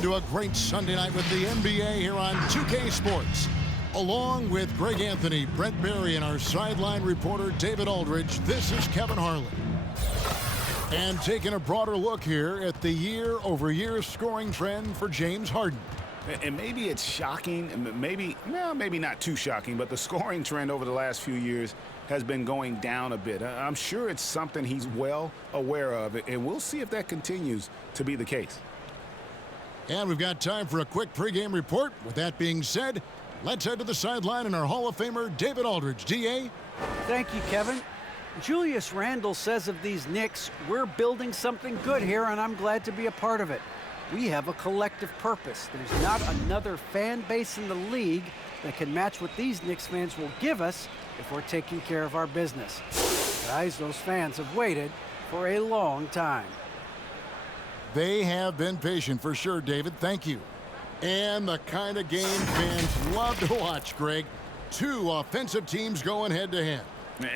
Welcome to a great Sunday night with the NBA here on 2K Sports. Along with Greg Anthony, Brent Barry, and our sideline reporter David Aldridge, this is Kevin Harlan. And taking a broader look here at the year-over-year scoring trend for James Harden. And maybe it's shocking, maybe not too shocking, but the scoring trend over the last few years has been going down a bit. I'm sure it's something he's well aware of, and we'll see if that continues to be the case. And we've got time for a quick pregame report. With that being said, let's head to the sideline and our Hall of Famer, David Aldridge. D.A.? Thank you, Kevin. Julius Randle says of these Knicks, we're building something good here, and I'm glad to be a part of it. We have a collective purpose. There's not another fan base in the league that can match what these Knicks fans will give us if we're taking care of our business. Guys, those fans have waited for a long time. They have been patient for sure, David. Thank you. And the kind of game fans love to watch, Greg. Two offensive teams going head-to-head.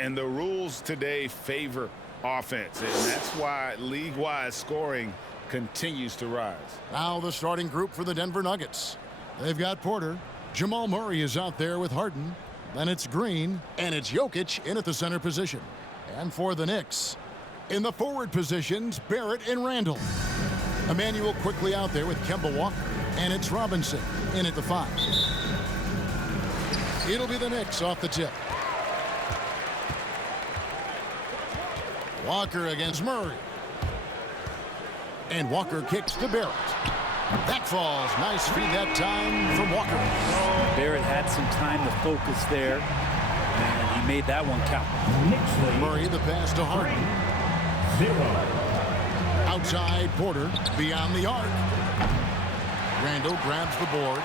And the rules today favor offense, and that's why league-wide scoring continues to rise. Now the starting group for the Denver Nuggets. They've got Porter. Jamal Murray is out there with Harden. Then it's Green, and it's Jokic in at the center position. And for the Knicks, in the forward positions, Barrett and Randall. Emmanuel quickly out there with Kemba Walker, and it's Robinson in at the 5. It'll be the Knicks off the tip. Walker against Murray. And Walker kicks to Barrett. That falls. Nice feed that time from Walker. Barrett had some time to focus there, and he made that one count. Murray the pass to Harden. 0. Outside Porter beyond the arc. Randall grabs the board.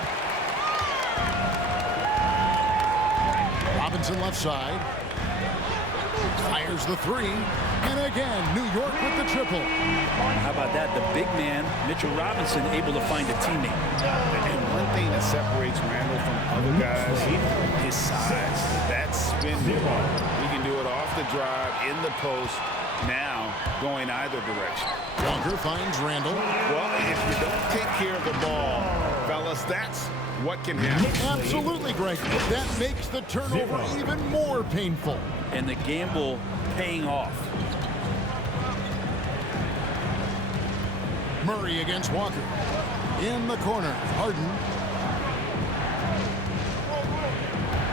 Robinson left side. Fires the 3. And again, New York with the triple. How about that? The big man, Mitchell Robinson, able to find a teammate. And one thing that separates Randall from other guys, his size. That spin move. He can do it off the drive, in the post, now going either direction. Walker finds Randall. Well, if you don't take care of the ball, fellas, that's what can happen. Absolutely, Greg. That makes the turnover even more painful. And the gamble paying off. Murray against Walker. In the corner, Harden.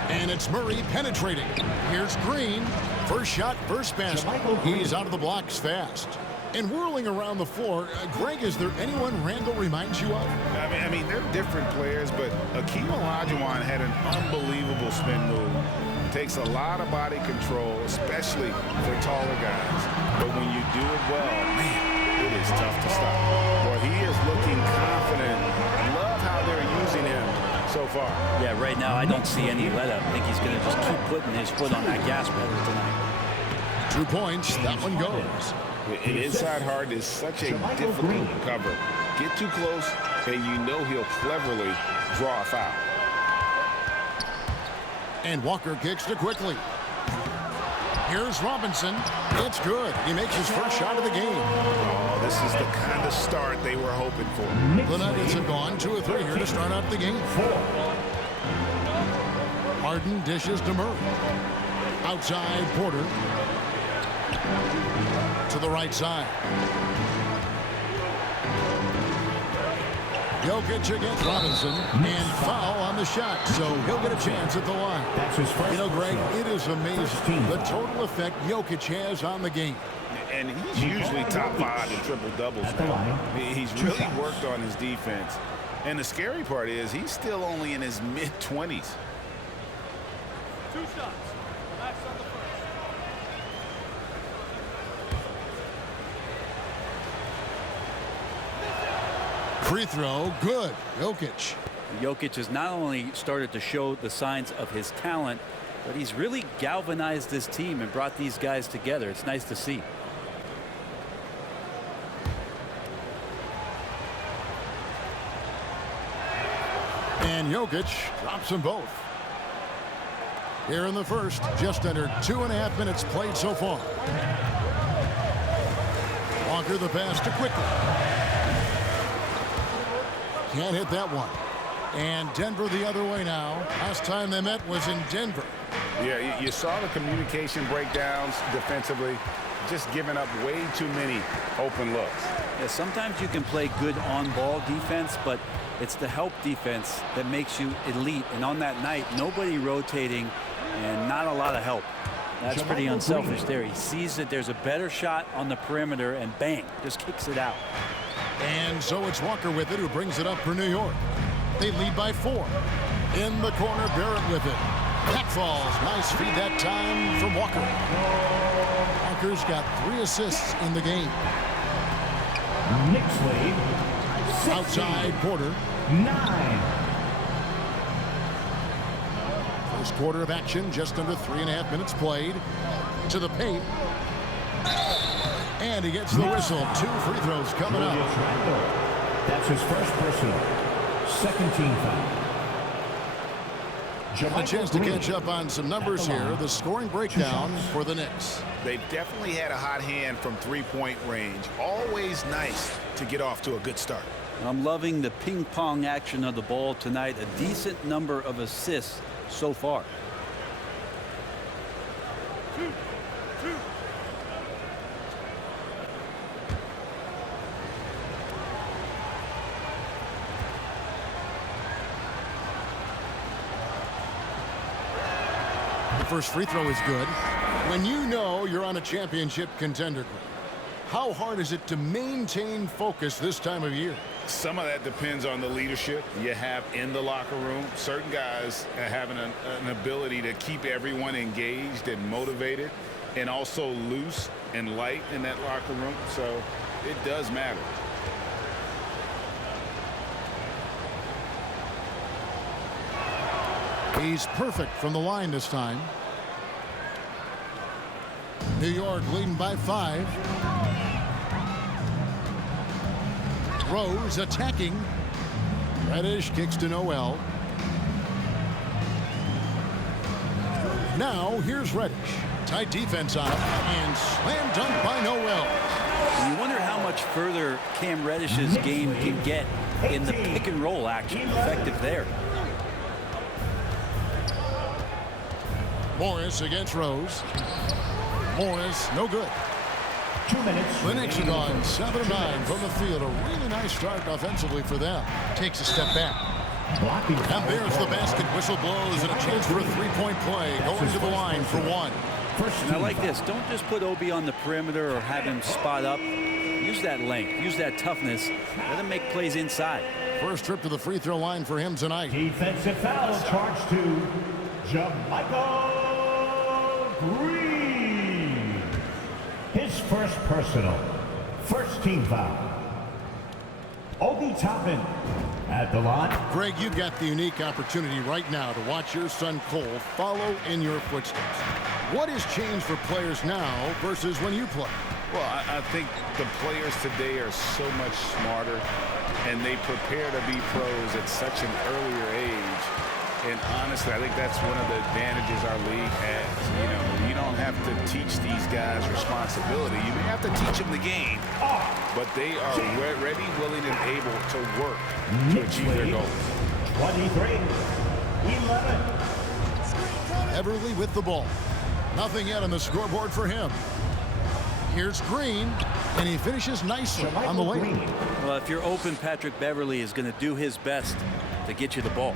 And it's Murray penetrating. Here's Green. First shot, first basket. He's out of the blocks fast. And whirling around the floor, Greg, is there anyone Randall reminds you of? I mean, they're different players, but Akeem Olajuwon had an unbelievable spin move. Takes a lot of body control, especially for taller guys. But when you do it well, man, it is tough to stop. Boy, he is looking confident. Love how they're using him so far. Yeah, right now I don't see any let up. I think he's going to just keep putting his foot on that gas pedal tonight. 2 points, that one goes. An inside hard is such a difficult cover. Get too close, and you know he'll cleverly draw a foul. And Walker kicks to quickly. Here's Robinson. It's good. He makes his first shot of the game. Oh, this is the kind of start they were hoping for. The Nuggets have gone 2 of 3 here to start out the game. Harden dishes to Murray. Outside Porter. To the right side. Jokic against Robinson, and foul on the shot, so he'll get a chance at the line. You know, Greg, it is amazing the total effect Jokic has on the game. And he's usually top 5 in triple-doubles now. He's really worked on his defense. And the scary part is he's still only in his mid-20s. 2 shots. Max on the first. Free throw, good. Jokic. Jokic has not only started to show the signs of his talent, but he's really galvanized this team and brought these guys together. It's nice to see. And Jokic drops them both. Here in the first, just under 2.5 minutes played so far. Walker the pass to quickly. Can't hit that one. And Denver the other way now. Last time they met was in Denver. Yeah, you saw the communication breakdowns defensively, just giving up way too many open looks. Yeah, sometimes you can play good on-ball defense, but it's the help defense that makes you elite. And on that night, nobody rotating and not a lot of help. That's pretty unselfish there. He sees that there's a better shot on the perimeter and bang, just kicks it out. And so it's Walker with it who brings it up for New York. They lead by 4. In the corner, Barrett with it. That falls. Nice feed that time from Walker. Walker's got 3 assists in the game. Knicks lead. 16. Outside Porter. 9. First quarter of action, just under 3.5 minutes played. To the paint. And he gets the whistle. 2 free throws coming up. Julius Randle. That's his first personal. Second team foul. A chance to catch up on some numbers here. The scoring breakdown for the Knicks. They've definitely had a hot hand from three-point range. Always nice to get off to a good start. I'm loving the ping-pong action of the ball tonight. A decent number of assists so far. The first free throw is good. When you know you're on a championship contender group, how hard is it to maintain focus this time of year? Some of that depends on the leadership you have in the locker room. Certain guys have an ability to keep everyone engaged and motivated and also loose and light in that locker room. So it does matter. He's perfect from the line this time. New York leading by 5. Rose attacking. Reddish kicks to Noel. Now here's Reddish. Tight defense on him and slam dunk by Noel. You wonder how much further Cam Reddish's game can get in the pick and roll action. Effective there. Morris against Rose. Morris, no good. 2 minutes. The Knicks are gone 7 of 9 from the field. A really nice start offensively for them. Takes a step back. Blocking. And there's the basket. Whistle blows and a chance for a 3-point play. Going to the line for 1. And I like this. Don't just put Obi on the perimeter or have him spot up. Use that length. Use that toughness. Let him make plays inside. First trip to the free throw line for him tonight. Defensive foul charged to JaMychal Green. His first personal. First team foul. Obi Toppin at the line. Greg, you've got the unique opportunity right now to watch your son Cole follow in your footsteps. What has changed for players now versus when you played? Well, I think the players today are so much smarter, and they prepare to be pros at such an earlier age. And honestly, I think that's one of the advantages our league has. You know, you don't have to teach these guys responsibility. You may have to teach them the game, but they are ready, willing, and able to work to achieve their goals. 23-11. Everly with the ball. Nothing yet on the scoreboard for him. Here's Green, and he finishes nicely on the way. Well, if you're open, Patrick Beverly is going to do his best to get you the ball.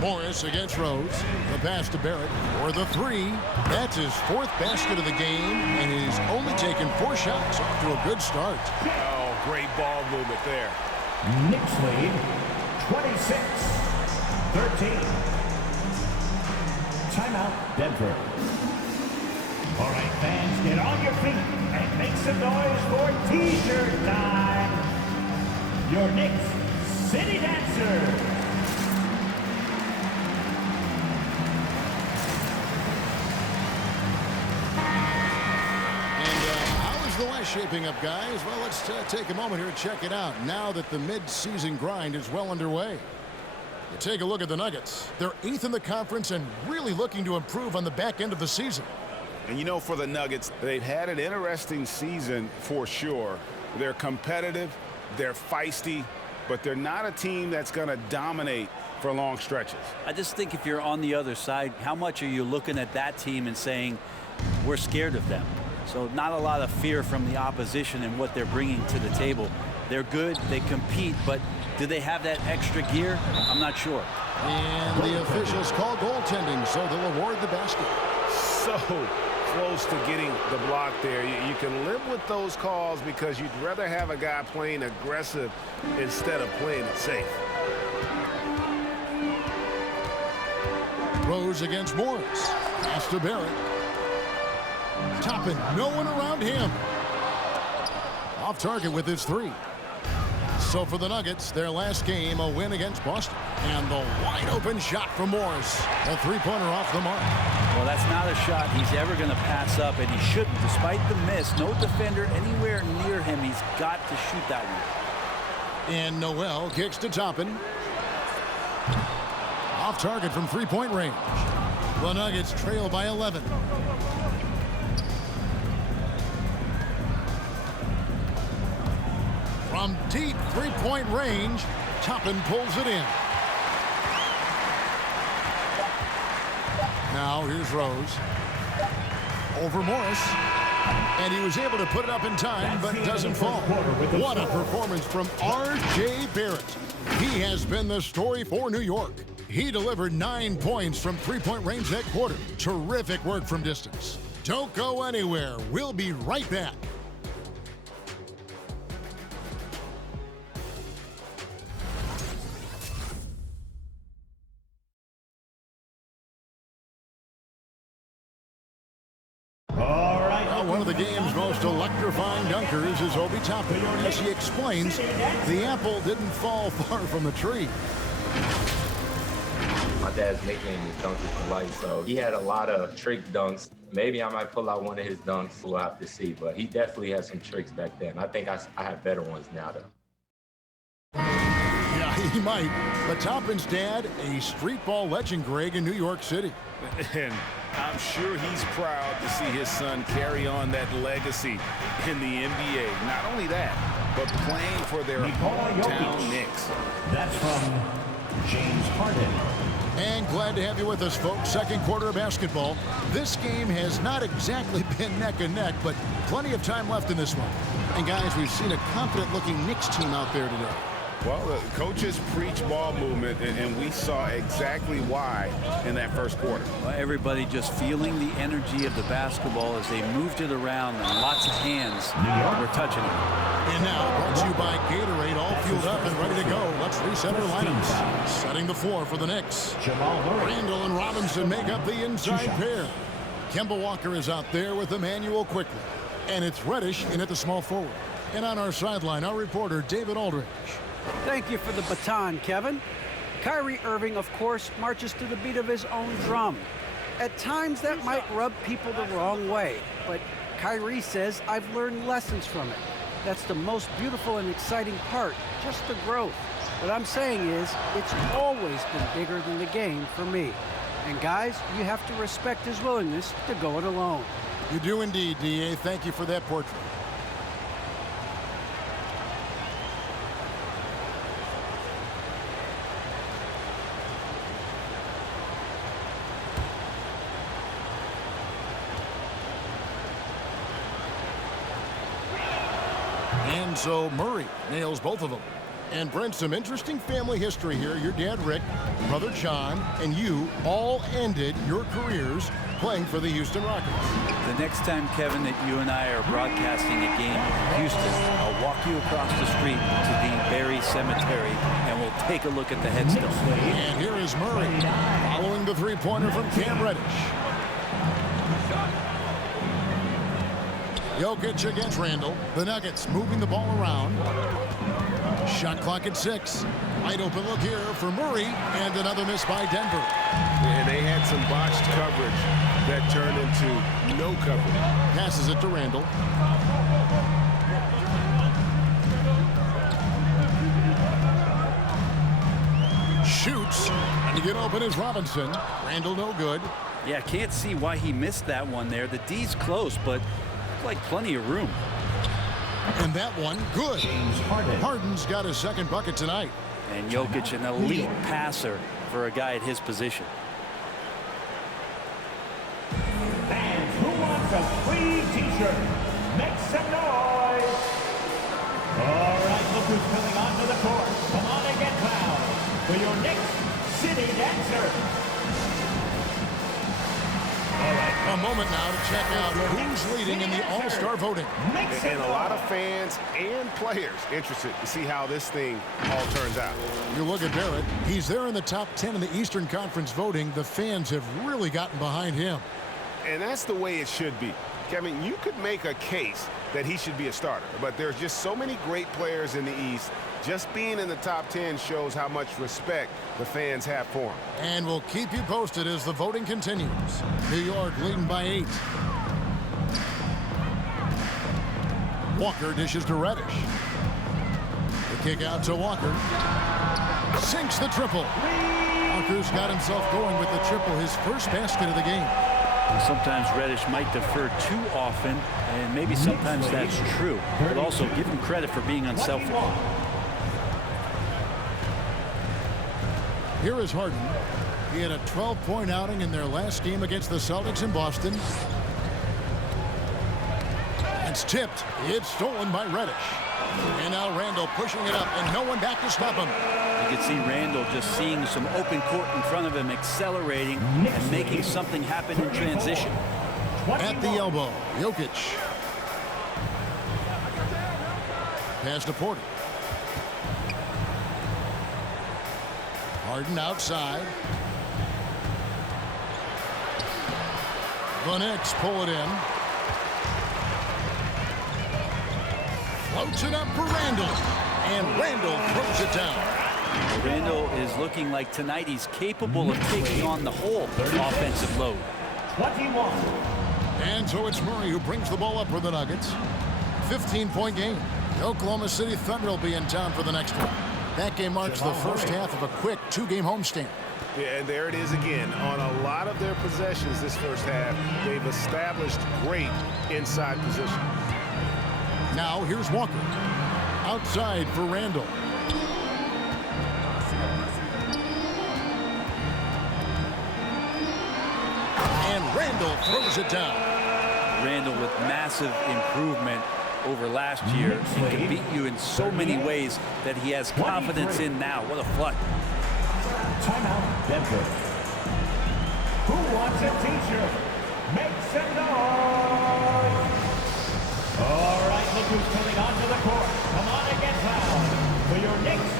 Morris against Rose. The pass to Barrett for the 3. That's his 4th basket of the game, and he's only taken 4 shots. Off to a good start. Oh, great ball movement there. Knicks lead 26-13. Timeout, Denver. All right, fans, get on your feet and make some noise for T-shirt time. Your Knicks City Dancers. The West shaping up, guys. Well, let's take a moment here and check it out now that the mid-season grind is well underway. You take a look at the Nuggets. They're 8th in the conference and really looking to improve on the back end of the season. And you know, for the Nuggets, they've had an interesting season for sure. They're competitive, they're feisty, but they're not a team that's going to dominate for long stretches. I just think if you're on the other side, how much are you looking at that team and saying, we're scared of them? So not a lot of fear from the opposition and what they're bringing to the table. They're good, they compete, but do they have that extra gear? I'm not sure. And the officials call goaltending, so they'll award the basket. So close to getting the block there. You can live with those calls because you'd rather have a guy playing aggressive instead of playing it safe. Rose against Morris. Pass to Barrett. Toppin, no one around him. Off target with his 3. So for the Nuggets, their last game, a win against Boston. And the wide open shot from Morris. A 3-pointer off the mark. Well, that's not a shot he's ever going to pass up, and he shouldn't. Despite the miss, no defender anywhere near him. He's got to shoot that one. And Noel kicks to Toppin. Off target from 3-point range. The Nuggets trail by 11. From deep 3-point range, Toppin pulls it in. Now here's Rose. Over Morris. And he was able to put it up in time, but doesn't fall. What a performance from R.J. Barrett. He has been the story for New York. He delivered 9 points from 3-point range that quarter. Terrific work from distance. Don't go anywhere. We'll be right back. One of the game's most electrifying dunkers is Obi Toppin. As he explains, the apple didn't fall far from the tree. My dad's nickname is Dunker for Life, so he had a lot of trick dunks. Maybe I might pull out one of his dunks, we'll have to see, but he definitely had some tricks back then. I think I have better ones now, though. Yeah, he might. But Toppin's dad, a street ball legend, Greg, in New York City. And I'm sure he's proud to see his son carry on that legacy in the NBA. Not only that, but playing for their hometown Knicks. That's from James Harden. And glad to have you with us, folks. Second quarter of basketball. This game has not exactly been neck and neck, but plenty of time left in this one. And guys, we've seen a confident-looking Knicks team out there today. Well, the coaches preach ball movement, and we saw exactly why in that first quarter. Well, everybody just feeling the energy of the basketball as they moved it around, and lots of hands were touching it. And now, brought to you by Gatorade, all fueled up and ready to go. Let's reset our lineups. Setting the floor for the Knicks. Randall and Robinson make up the inside pair. Kemba Walker is out there with Emmanuel Quickly. And it's Reddish in at the small forward. And on our sideline, our reporter, David Aldridge. Thank you for the baton, Kevin. Kyrie Irving, of course, marches to the beat of his own drum. At times, that might rub people the wrong way, but Kyrie says, I've learned lessons from it. That's the most beautiful and exciting part, just the growth. What I'm saying is, it's always been bigger than the game for me. And guys, you have to respect his willingness to go it alone. You do indeed, D.A. Thank you for that portrait. And so Murray nails both of them. And Brent, some interesting family history here. Your dad, Rick, brother John, and you all ended your careers playing for the Houston Rockets. The next time, Kevin, that you and I are broadcasting a game in Houston, I'll walk you across the street to the Berry Cemetery, and we'll take a look at the headstone. And here is Murray following the three-pointer from Cam Reddish. Jokic against Randall. The Nuggets moving the ball around. Shot clock at 6. Wide open look here for Murray, and another miss by Denver. And they had some botched coverage that turned into no coverage. Passes it to Randall. Shoots. And to get open is Robinson. Randall no good. Yeah, can't see why he missed that one there. The D's close, but like plenty of room. And that one, good. Harden's got his second bucket tonight. And Jokic, an elite passer for a guy at his position. Fans, who wants a free t-shirt? Make some noise. All right, look who's coming onto the court. Come on and get loud for your Knicks City Dancer. A moment now to check out who's leading in the All-Star voting. And a lot of fans and players interested to see how this thing all turns out. You look at Barrett, he's there in the top 10 in the Eastern Conference voting. The fans have really gotten behind him. And that's the way it should be. Kevin, you could make a case that he should be a starter, but there's just so many great players in the East. Just being in the top 10 shows how much respect the fans have for him. And we'll keep you posted as the voting continues. New York leading by 8. Walker dishes to Reddish. The kick out to Walker. Sinks the triple. Walker's got himself going with the triple, his first basket of the game. And sometimes Reddish might defer too often, and maybe sometimes that's true. But also give him credit for being unselfish. Here is Harden. He had a 12-point outing in their last game against the Celtics in Boston. It's tipped. It's stolen by Reddish. And now Randall pushing it up, and no one back to stop him. You can see Randall just seeing some open court in front of him, accelerating and making something happen in transition. At the elbow, Jokic. Pass to Porter. Harden outside. The Knicks pull it in. Floats it up for Randall. And Randall throws it down. Randall is looking like tonight he's capable of taking on the whole offensive load. 21. And so it's Murray who brings the ball up for the Nuggets. 15-point game. The Oklahoma City Thunder will be in town for the next one. That game marks the first half of a quick 2-game homestand. Yeah, and there it is again. On a lot of their possessions this first half, they've established great inside position. Now here's Walker. Outside for Randall. And Randall throws it down. Randall with massive improvement over last year. He can beat you in so many ways that he has confidence in now. What a flood. Timeout, Denver. Who wants a t-shirt? Make some noise. All right, look who's coming onto the court. Come on and get loud for your Knicks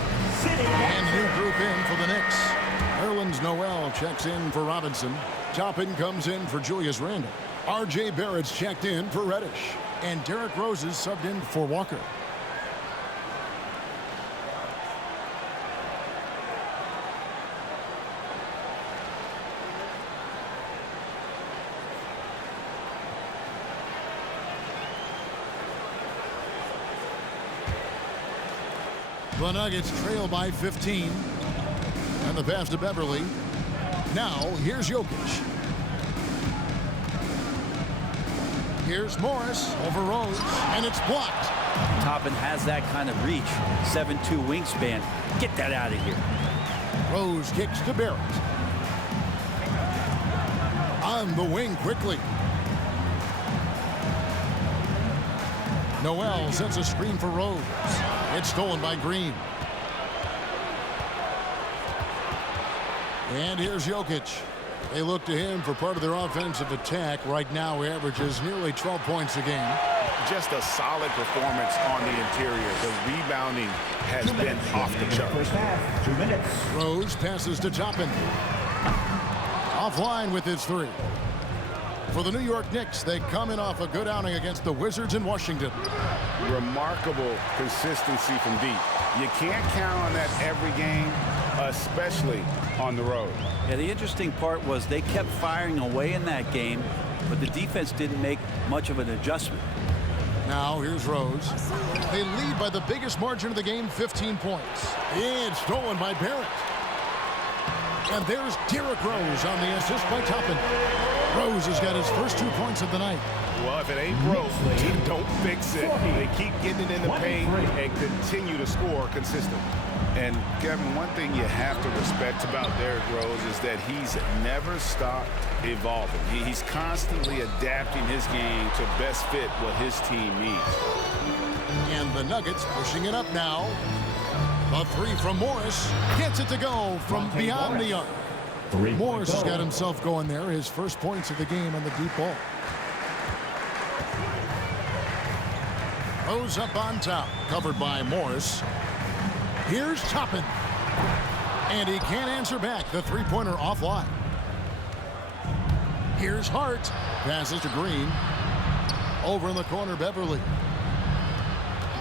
City. And new group in for the Knicks. Nerlens Noel checks in for Robinson. Toppin comes in for Julius Randle. R.J. Barrett's checked in for Reddish. And Derrick Rose is subbed in for Walker. The Nuggets trail by 15. And the pass to Beverly. Now, here's Jokic. Here's Morris over Rose, and it's blocked. Toppin has that kind of reach. 7'2" wingspan. Get that out of here. Rose kicks to Barrett. On the wing quickly. Noel sets a screen for Rose. It's stolen by Green. And here's Jokic. They look to him for part of their offensive attack. Right now, he averages nearly 12 points a game. Just a solid performance on the interior. The rebounding has been off the charts. First half, 2 minutes. Rose passes to Toppin. Offline with his three. For the New York Knicks, they come in off a good outing against the Wizards in Washington. Remarkable consistency from deep. You can't count on that every game, especially on the road. Yeah, the interesting part was they kept firing away in that game, but the defense didn't make much of an adjustment. Now here's Rose. They lead by the biggest margin of the game, 15 points. It's stolen by Barrett. And there's Derrick Rose on the assist by Toppin. Rose has got his first 2 points of the night. Well, if it ain't broke, don't fix it. They keep getting it in the paint and continue to score consistently. And, Kevin, one thing you have to respect about Derrick Rose is that he's never stopped evolving. He's constantly adapting his game to best fit what his team needs. And the Nuggets pushing it up now. The three from Morris. Gets it to go from beyond the arc. Morris has got himself going there. His first points of the game on the deep ball. Rose up on top. Covered by Morris. Here's Toppin. And he can't answer back. The three-pointer offline. Here's Hart. Passes to Green. Over in the corner, Beverly.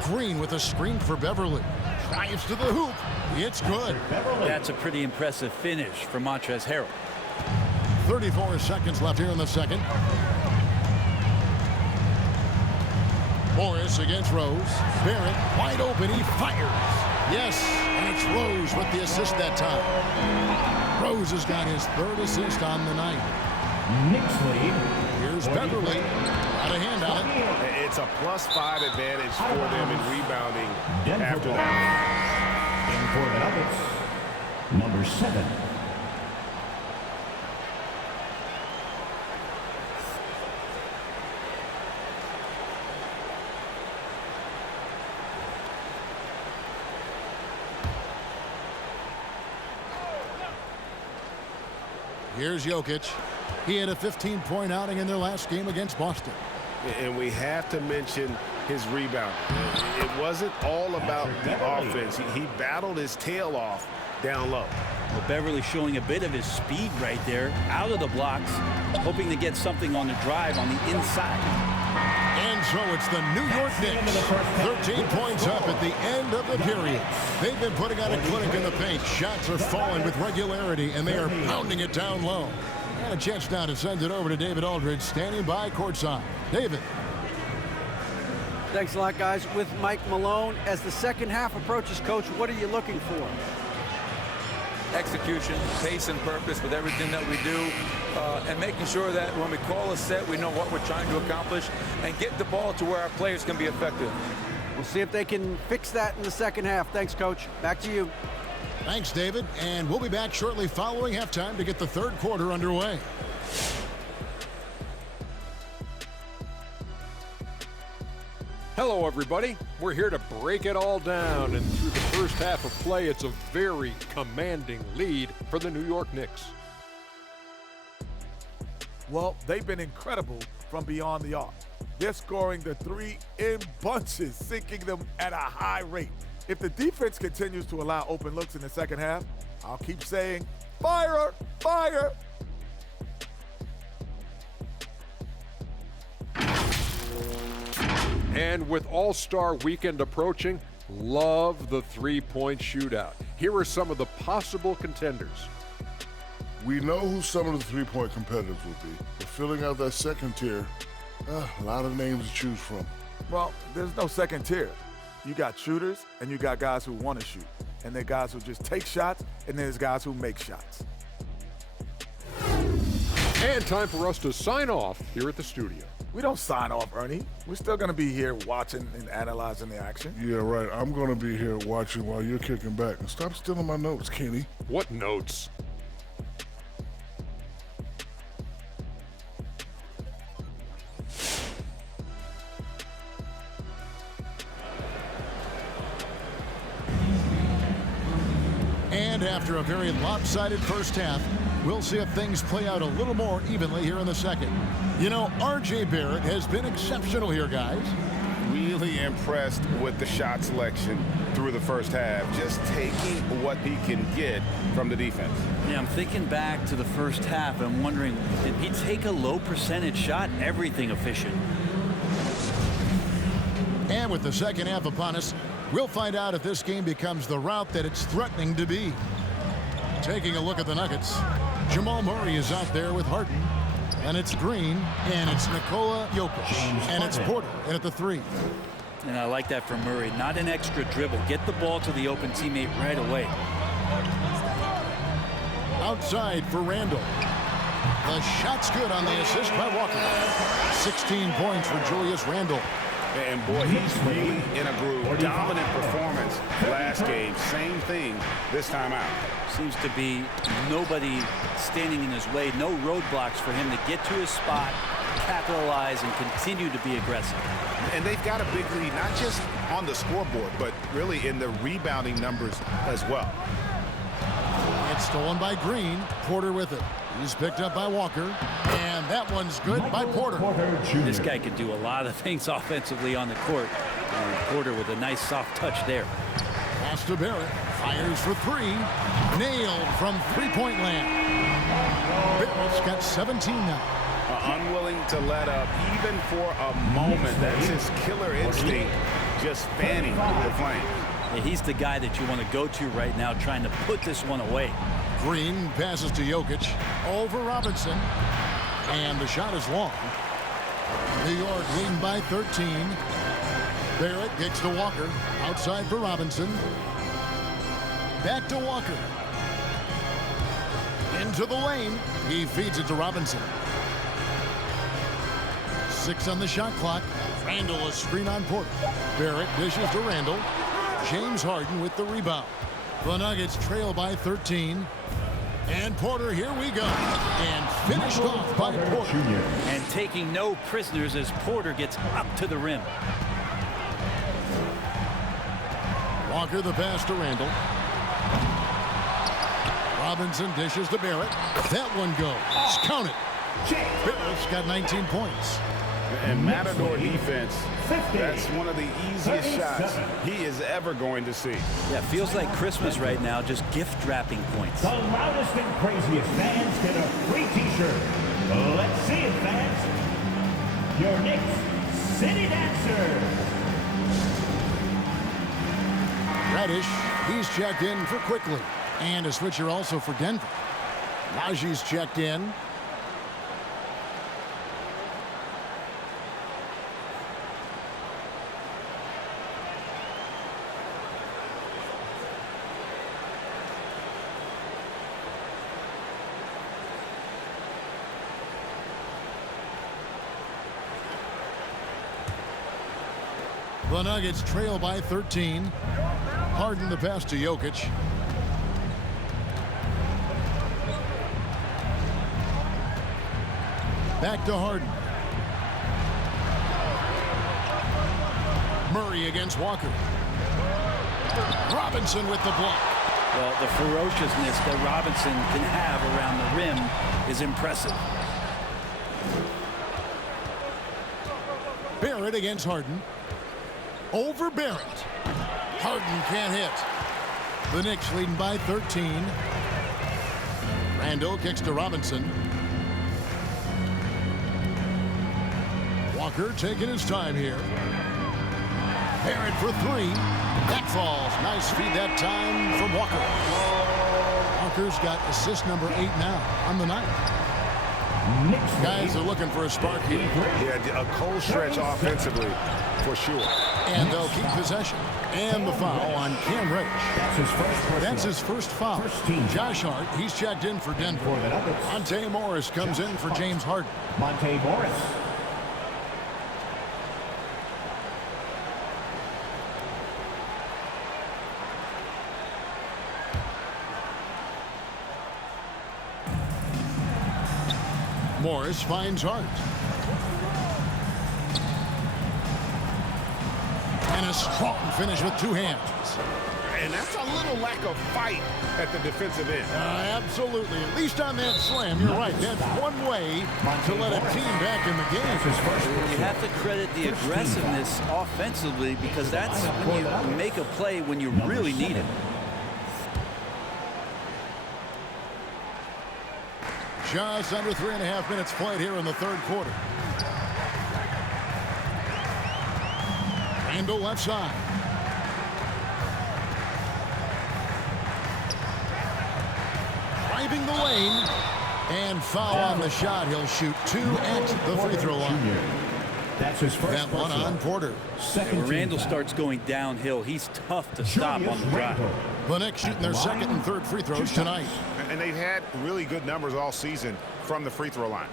Green with a screen for Beverly. Drives to the hoop. It's good. That's a pretty impressive finish for Montrezl Harrell. 34 seconds left here in the second. Morris against Rose. Barrett wide open. He fires. Yes, and it's Rose with the assist that time. Rose has got his third assist on the night. Knicks lead. Here's Beverly. Got a hand on it. It's a +5 advantage for them in rebounding after that. And for the Nuggets, number 7. Here's Jokic. He had a 15-point outing in their last game against Boston. And we have to mention his rebound. It wasn't all about the offense. He battled his tail off down low. Well, Beverly showing a bit of his speed right there, out of the blocks, hoping to get something on the drive on the inside. And so it's the New York Knicks. 13 points up at the end of the period. They've been putting on a clinic in the paint. Shots are falling with regularity, and they are pounding it down low. And a chance now to send it over to David Aldridge, standing by courtside. David. Thanks a lot, guys. With Mike Malone, as the second half approaches, Coach, what are you looking for? Execution, pace and purpose with everything that we do, and making sure that when we call a set, we know what we're trying to accomplish and get the ball to where our players can be effective. We'll see if they can fix that in the second half. Thanks, Coach. Back to you. Thanks, David. And we'll be back shortly following halftime to get the third quarter underway. Hello, everybody. We're here to break it all down, and through the first half of play, it's a very commanding lead for the New York Knicks. Well, they've been incredible from beyond the arc. They're scoring the three in bunches, sinking them at a high rate. If the defense continues to allow open looks in the second half, I'll keep saying, fire, fire. And with All-Star Weekend approaching, love the three-point shootout. Here are some of the possible contenders. We know who some of the three-point competitors will be. But filling out that second tier, a lot of names to choose from. Well, there's no second tier. You got shooters, and you got guys who want to shoot. And there are guys who just take shots, and there's guys who make shots. And time for us to sign off here at the studio. We don't sign off, Ernie. We're still going to be here watching and analyzing the action. Yeah, right. I'm going to be here watching while you're kicking back. And stop stealing my notes, Kenny. What notes? And after a very lopsided first half, we'll see if things play out a little more evenly here in the second. You know, R.J. Barrett has been exceptional here, guys. Really impressed with the shot selection through the first half, just taking what he can get from the defense. Yeah, I'm thinking back to the first half. I'm wondering, did he take a low percentage shot? Everything efficient. And with the second half upon us, we'll find out if this game becomes the route that it's threatening to be. Taking a look at the Nuggets, Jamal Murray is out there with Harden. And it's Green, and it's Nikola Jokic, and it's Porter in at the three. And I like that from Murray. Not an extra dribble. Get the ball to the open teammate right away. Outside for Randall. The shot's good on the assist by Walker. 16 points for Julius Randle. And boy, he's really in a groove. Dominant performance last game. Same thing this time out. Seems to be nobody standing in his way. No roadblocks for him to get to his spot, capitalize, and continue to be aggressive. And they've got a big lead, not just on the scoreboard, but really in the rebounding numbers as well. It's stolen by Green. Porter with it. He's picked up by Walker. And that one's good by Porter. This guy could do a lot of things offensively on the court. And Porter with a nice soft touch there. Pass to Barrett. Fires for three. Nailed from three-point land. Barrett's got 17 now. Unwilling to let up even for a moment. That's his killer instinct, just fanning the flame. Yeah, he's the guy that you want to go to right now, trying to put this one away. Green passes to Jokic. Over Robinson. And the shot is long. New York leading by 13. Barrett kicks to Walker. Outside for Robinson. Back to Walker. Into the lane. He feeds it to Robinson. 6 on the shot clock. Randall a screen on Porter. Barrett dishes to Randall. James Harden with the rebound. The Nuggets trail by 13. And Porter, here we go. And finished off by Porter. And taking no prisoners as Porter gets up to the rim. Walker the pass to Randall. Robinson dishes to Barrett. That one goes. Count it. Barrett's got 19 points. And Matador defense, that's one of the easiest shots he is ever going to see. Yeah, feels like Christmas right now, just gift wrapping points. The loudest and craziest fans get a free t-shirt. Let's see it, fans. Your Knicks City Dancer. Reddish, he's checked in for Quickly. And a switcher also for Denver. Najee's checked in. The Nuggets trail by 13. Harden the pass to Jokic. Back to Harden. Murray against Walker. Robinson with the block. Well, the ferociousness that Robinson can have around the rim is impressive. Barrett against Harden. Over Barrett. Harden can't hit. The Knicks leading by 13. Randall kicks to Robinson. Walker taking his time here. Barrett for three. That falls. Nice feed that time from Walker. Walker's got assist number 8 now on the night. Guys are looking for a spark here. Yeah, a cold stretch offensively for sure. And they'll keep possession. And the foul on Cam Reddish. That's his first foul. Josh Hart, he's checked in for Denver. Monte Morris comes in for James Harden. Monte Morris. Morris finds Hart. And a strong finish with 2 hands. And that's a little lack of fight at the defensive end. Absolutely. At least on that slam, you're right. That's one way to let a team back in the game. You have to credit the aggressiveness offensively, because that's when you make a play when you really need it. Just under 3.5 minutes played here in the third quarter. Randall left side. Driving the lane. And foul on the shot. He'll shoot 2 at the free throw line. That's his first That one on Porter. When Randall starts going downhill, he's tough to stop on the drive. The Knicks shooting their second and third free throws tonight. And they've had really good numbers all season from the free throw line.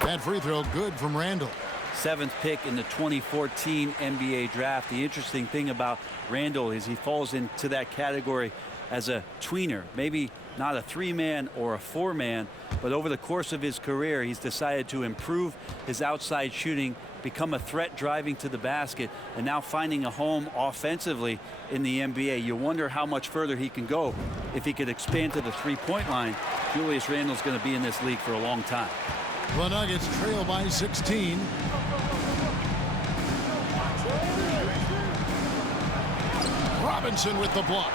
That free throw good from Randall. 7th pick in the 2014 NBA draft. The interesting thing about Randall is he falls into that category as a tweener, maybe not a 3-man or a 4-man, but over the course of his career, he's decided to improve his outside shooting, become a threat driving to the basket, and now finding a home offensively in the NBA. You wonder how much further he can go if he could expand to the three-point line. Julius Randle's going to be in this league for a long time. The Nuggets trail by 16. Robinson with the block.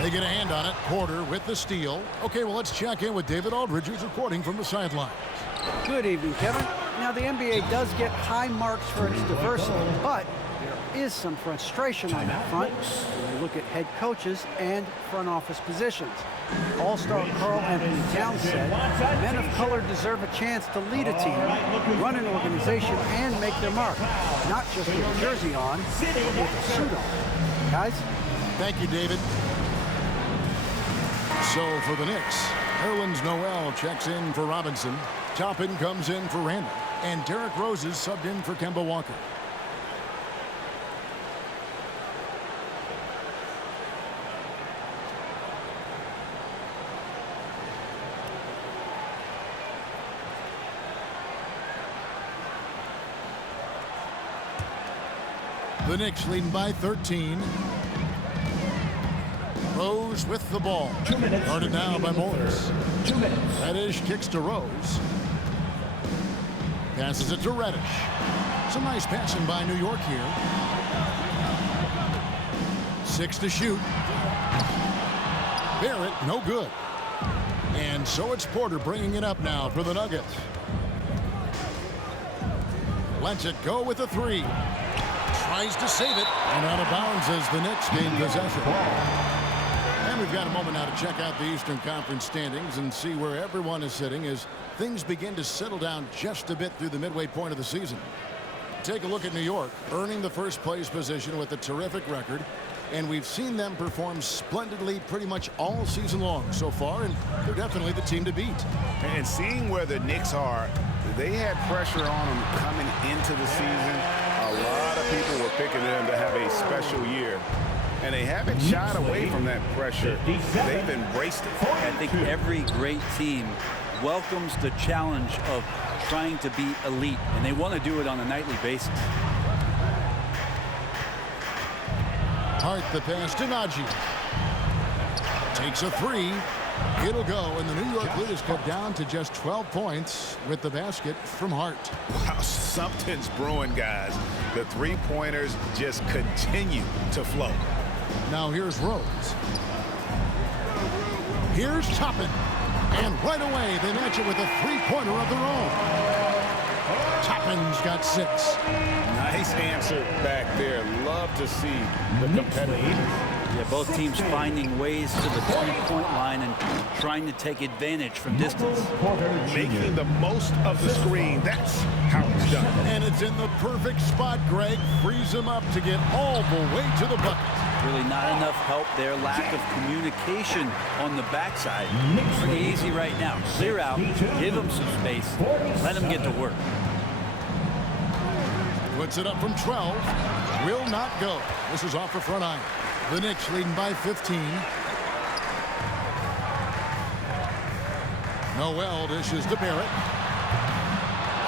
They get a hand on it. Porter with the steal. Okay, well, let's check in with David Aldridge, who's reporting from the sidelines. Good evening, Kevin. Now, the NBA does get high marks for its diversity, but there is some frustration on that front when you look at head coaches and front office positions. All-star Karl Anthony Towns said, men of color deserve a chance to lead a team, run an organization, and make their mark. Not just with a jersey on, but with a suit on. Guys? Thank you, David. So for the Knicks, Nerlens Noel checks in for Robinson. Toppin comes in for Randall. And Derrick Rose is subbed in for Kemba Walker. The Knicks leading by 13. Rose with the ball. Guarded now by Morris. Reddish kicks to Rose. Passes it to Reddish. Some nice passing by New York here. 6 to shoot. Barrett, no good. And so it's Porter bringing it up now for the Nuggets. Lets it go with a 3. Tries to save it, and out of bounds as the Knicks gain possession. And we've got a moment now to check out the Eastern Conference standings and see where everyone is sitting as things begin to settle down just a bit through the midway point of the season. Take a look at New York, earning the first place position with a terrific record, and we've seen them perform splendidly pretty much all season long so far, and they're definitely the team to beat. And seeing where the Knicks are, they had pressure on them coming into the season. A lot of people were picking them to have a special year. And they haven't shied away from that pressure. They've embraced it. I think every great team welcomes the challenge of trying to be elite, and they want to do it on a nightly basis. Hart the pass to Najee. Takes a 3. It'll go, and the New York lead is cut down to just 12 points with the basket from Hart. Wow, something's brewing, guys. The three-pointers just continue to flow. Now here's Rose. Here's Toppin. And right away, they match it with a three-pointer of their own. Toppin's got 6. Nice answer back there. Love to see the competitiveness. Yeah, both teams finding ways to the three-point line and trying to take advantage from distance. Making the most of the screen. That's how it's done. And it's in the perfect spot, Greg. Frees him up to get all the way to the bucket. Really not enough help there. Lack of communication on the backside. Pretty easy right now. Clear out. Give him some space. Let him get to work. Puts it up from 12. Will not go. This is off the front iron. The Knicks leading by 15. Noel dishes to Barrett.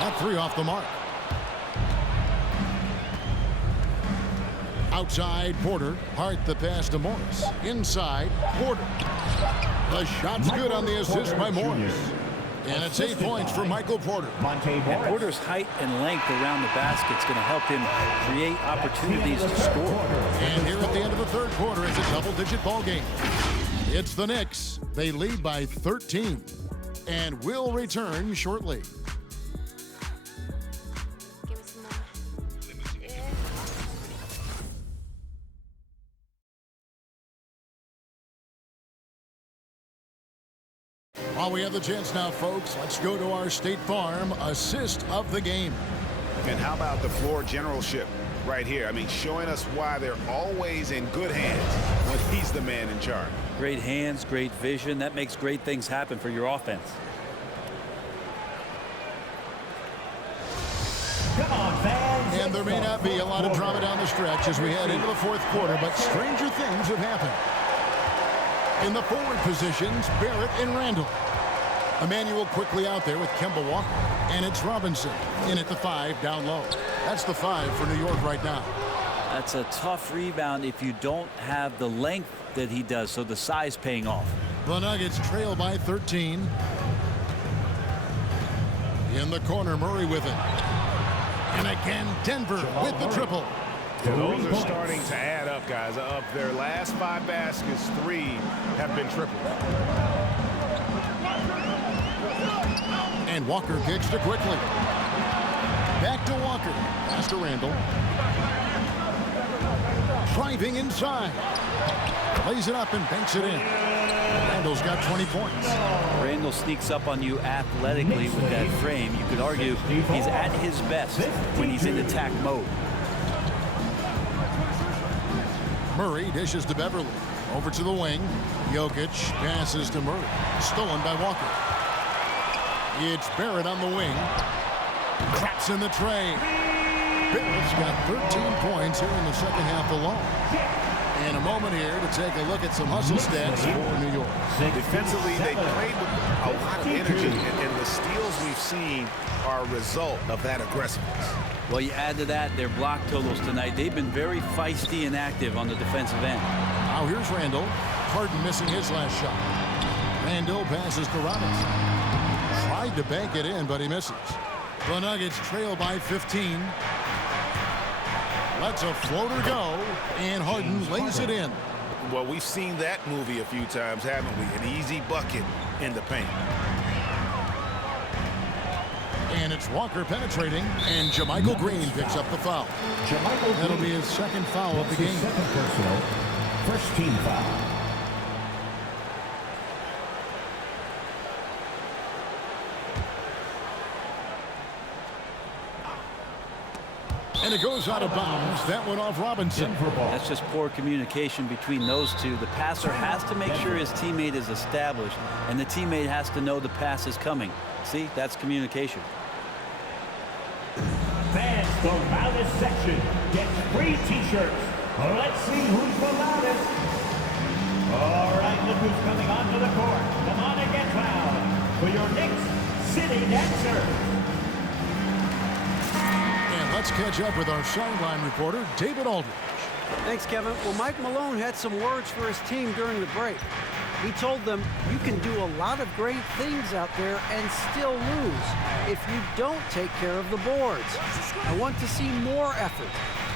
That 3 off the mark. Outside, Porter. Hart the pass to Morris. Inside, Porter. The shot's good on the assist by Morris. And it's 8 points for Michael Porter. And Porter's height and length around the basket is going to help him create opportunities to score. And here at the end of the third quarter, it's a double-digit ball game. It's the Knicks. They lead by 13. and we'll return shortly. While we have the chance now, folks, let's go to our State Farm assist of the game. And how about the floor generalship right here? I mean, showing us why they're always in good hands when he's the man in charge. Great hands, great vision. That makes great things happen for your offense. Come on, fans. And there may not be a lot of drama down the stretch as we head into the fourth quarter, but stranger things have happened. In the forward positions, Barrett and Randall. Emmanuel quickly out there with Kemba Walker. And it's Robinson in at the 5 down low. That's the 5 for New York right now. That's a tough rebound if you don't have the length that he does, so the size paying off. The Nuggets trail by 13. In the corner, Murray with it. And again, Denver with the triple. Those are starting to add up, guys. Of their last 5 baskets, 3 have been triple. And Walker kicks to quickly. Back to Walker. Pass to Randall. Driving inside. Plays it up and banks it in. Randall's got 20 points. Randall sneaks up on you athletically with that frame. You could argue he's at his best when he's in attack mode. Murray dishes to Beverly. Over to the wing. Jokic passes to Murray. Stolen by Walker. It's Barrett on the wing. Traps in the tray. Barrett's got 13 points here in the second half alone. And a moment here to take a look at some hustle stats for New York. Defensively, they played with a lot of energy, and the steals we've seen are a result of that aggressiveness. Well, you add to that their block totals tonight. They've been very feisty and active on the defensive end. Now here's Randall. Harden missing his last shot. Randall passes to Robinson. Tried to bank it in, but he misses. The Nuggets trail by 15. Lets a floater go, and Harden lays it in. Well, we've seen that movie a few times, haven't we? An easy bucket in the paint. And it's Walker penetrating, and JaMychal Green picks up the foul. That'll be his second foul of the game. Second personal, first team foul. And it goes out of bounds. That went off Robinson. That's just poor communication between those two. The passer has to make sure his teammate is established, and the teammate has to know the pass is coming. See, that's communication. Fans, the loudest section gets free T-shirts. Let's see who's the loudest. All right, look who's coming onto the court. Come on and get loud for your Knicks City Dancer. Let's catch up with our sideline reporter, David Aldridge. Thanks, Kevin. Well, Mike Malone had some words for his team during the break. He told them, you can do a lot of great things out there and still lose if you don't take care of the boards. I want to see more effort,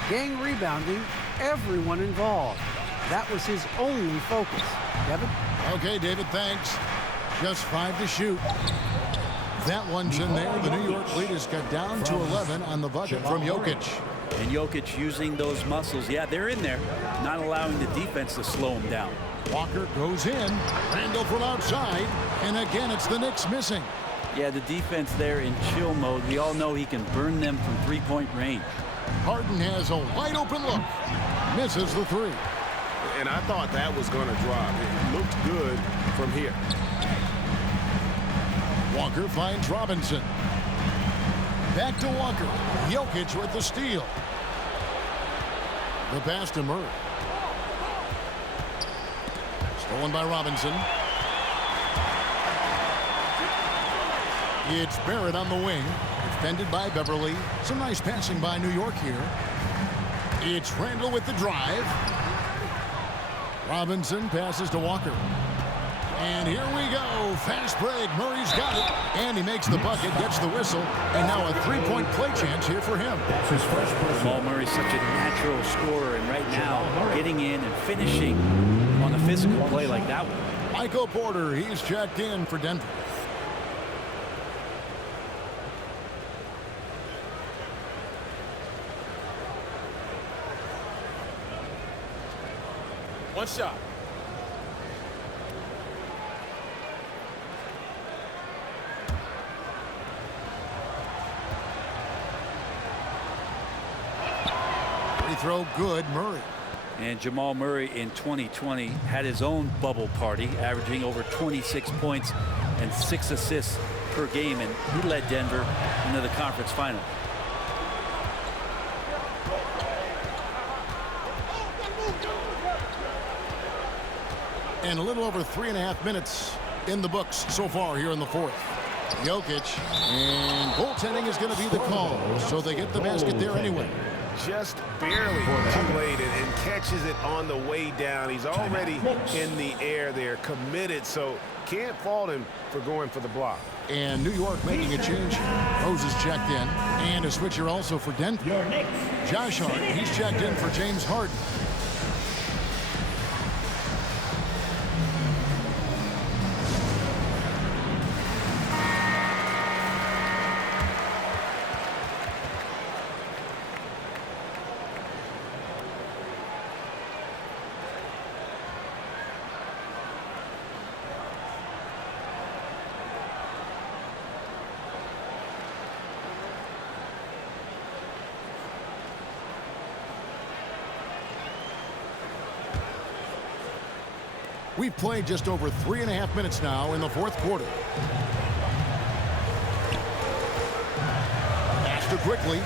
gang rebounding, everyone involved. That was his only focus. Kevin? Okay, David, thanks. Just 5 to shoot. That one's in there. The New York lead is cut down to 11 on the bucket from Jokic. And Jokic using those muscles. Yeah, they're in there, not allowing the defense to slow him down. Walker goes in. Randall from outside. And again, it's the Knicks missing. Yeah, the defense there in chill mode. We all know he can burn them from three-point range. Harden has a wide open look. Misses the 3. And I thought that was going to drop. It looked good from here. Walker finds Robinson. Back to Walker. Jokic with the steal. The pass to Murray. Stolen by Robinson. It's Barrett on the wing. Defended by Beverly. Some nice passing by New York here. It's Randall with the drive. Robinson passes to Walker. And here we go. Fast break. Murray's got it. And he makes the bucket, gets the whistle. And now a three-point play chance here for him. That's his first person. Jamal Murray's such a natural scorer. And right now, getting in and finishing on a physical play like that one. Michael Porter, he's checked in for Denver. One shot. Free throw good, Murray. And Jamal Murray in 2020 had his own bubble party, averaging over 26 points and 6 assists per game, and he led Denver into the conference final. And a little over 3.5 minutes in the books so far here in the fourth. Jokic, and goaltending is going to be the call, so they get the basket there anyway. Just barely too late and catches it on the way down. He's already in the air there, committed, so can't fault him for going for the block. And New York making a change. Rose is checked in, and a switcher also for Denver. Josh Hart, he's checked in for James Harden. We've played just over 3.5 minutes now in the fourth quarter. Astor quickly.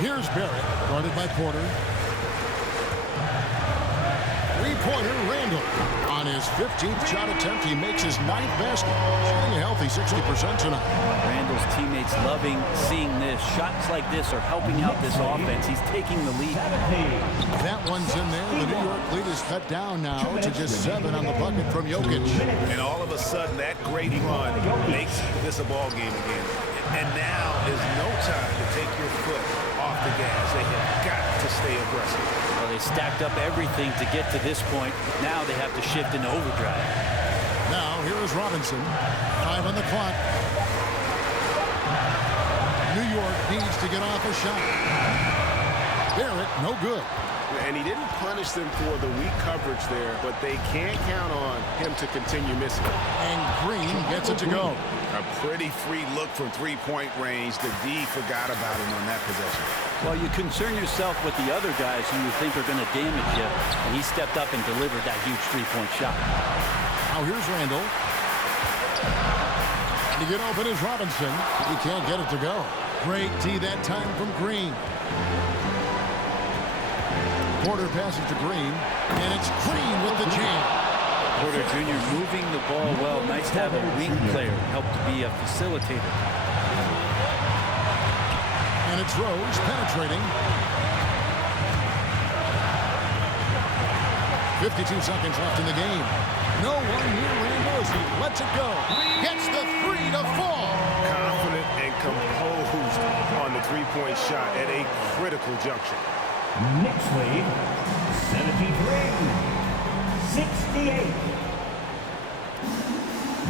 Here's Barrett, guarded by Porter. Three-pointer, Randall. On his 15th shot attempt, he makes his 9th basket. Shooting a healthy 60% tonight. Randall's teammates loving seeing this. Shots like this are helping out this offense. He's taking the lead. That one's in there. The New York lead is cut down now to just 7 on the bucket from Jokic. And all of a sudden, that great run makes this a ball game again. And now is no time to take your foot off the gas. They have got to stay aggressive. Well, they stacked up everything to get to this point. Now they have to shift into overdrive. Now, here is Robinson. 5 on the clock. New York needs to get off a shot. Barrett, no good. And he didn't punish them for the weak coverage there, but they can't count on him to continue missing. And Green gets it to go. A pretty free look from three-point range. The D forgot about him on that possession. Well, you concern yourself with the other guys who you think are going to damage you, and he stepped up and delivered that huge three-point shot. Now here's Randall. To get open is Robinson. He can't get it to go. Great D that time from Green. Porter passes to Green, and it's Green with the jam. Porter Jr. moving the ball well. Nice to have a wing player help to be a facilitator. And it's Rose penetrating. 52 seconds left in the game. No one near Randall as he lets it go. Gets the 3 to fall. Confident and composed on the three-point shot at a critical juncture. Knicks lead, 73-68.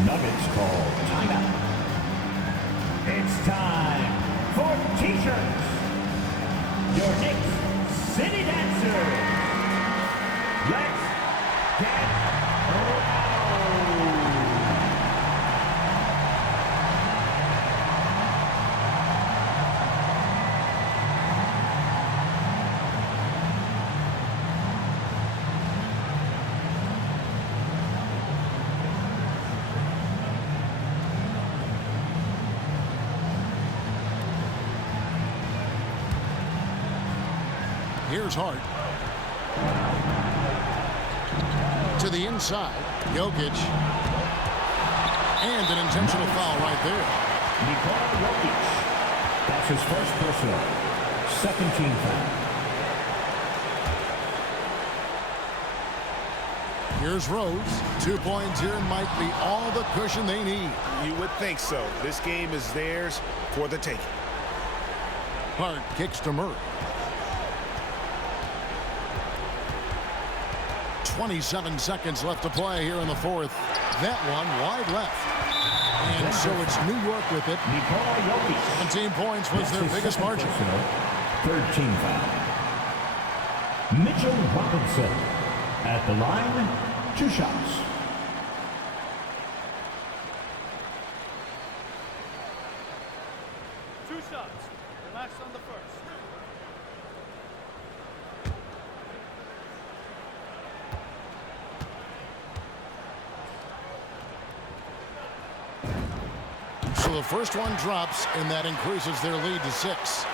Nuggets call timeout. It's time for T-shirts. Your Knicks City Dancer. Let's get loud. Here's Hart. To the inside. Jokic. And an intentional foul right there. Nikola Jokic. That's his first personal. Second team foul. Here's Rose. 2 points here might be all the cushion they need. You would think so. This game is theirs for the taking. Hart kicks to Murray. 27 seconds left to play here in the fourth. That one wide left. And so it's New York with it. 17 points was their biggest margin. Third team foul. Mitchell Robinson. At the line, 2 shots. Two shots. Relax on the first. So the first one drops, and that increases their lead to 6.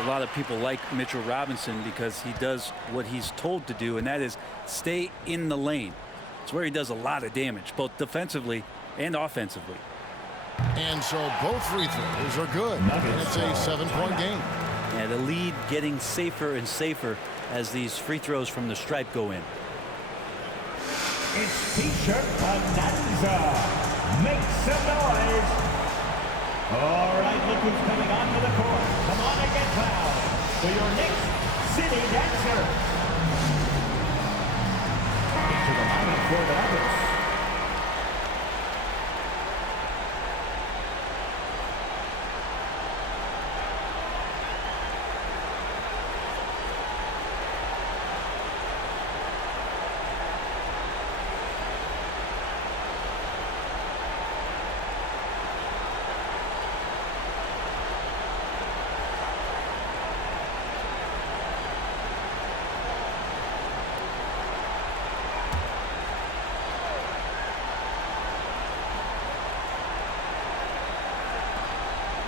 A lot of people like Mitchell Robinson because he does what he's told to do, and that is stay in the lane. It's where he does a lot of damage, both defensively and offensively. And so both free throws are good. And it's a 7-point game. And the lead getting safer and safer as these free throws from the stripe go in. It's T-shirt Bonanza. Make some noise. All right, look who's coming onto the court. Come on and get loud for your Knicks City Dancer. Into the line for the Nuggets.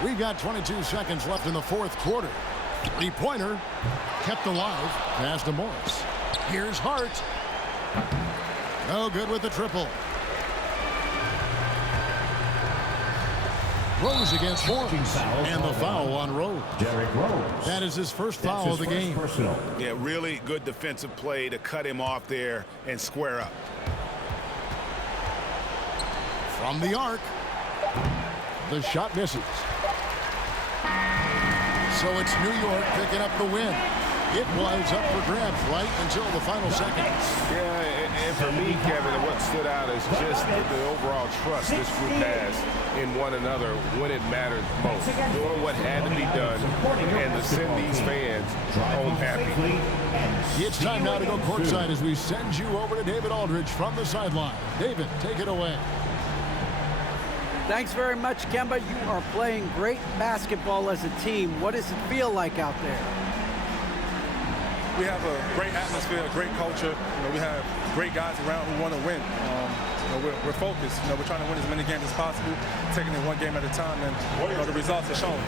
We've got 22 seconds left in the fourth quarter. Three-pointer kept alive. Pass to Morris. Here's Hart. No good with the triple. Rose against Morris. And the foul on Rose. Derrick Rose. That is his first foul of the game. Personal. Yeah, really good defensive play to cut him off there and square up. From the arc. The shot misses. So it's New York picking up the win. It was up for grabs right until the final seconds. Yeah, and for me, Kevin, what stood out is just the overall trust this group has in one another when it matters most. Doing what had to be done and to send these fans home happy. It's time now to go courtside as we send you over to David Aldridge from the sideline. David, take it away. Thanks very much, Kemba. You are playing great basketball as a team. What does it feel like out there? We have a great atmosphere, a great culture. We have great guys around who want to win. We're focused. We're trying to win as many games as possible, taking it one game at a time, and the results are showing.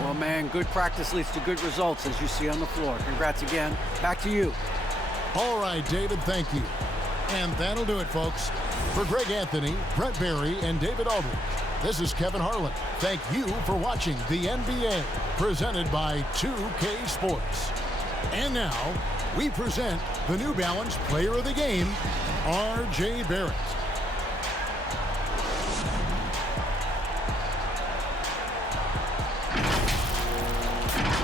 Well, man, good practice leads to good results, as you see on the floor. Congrats again. Back to you. All right, David, thank you. And that'll do it, folks. For Greg Anthony, Brent Barry, and David Aldridge, this is Kevin Harlan. Thank you for watching the NBA, presented by 2K Sports. And now, we present the New Balance Player of the Game, R.J. Barrett.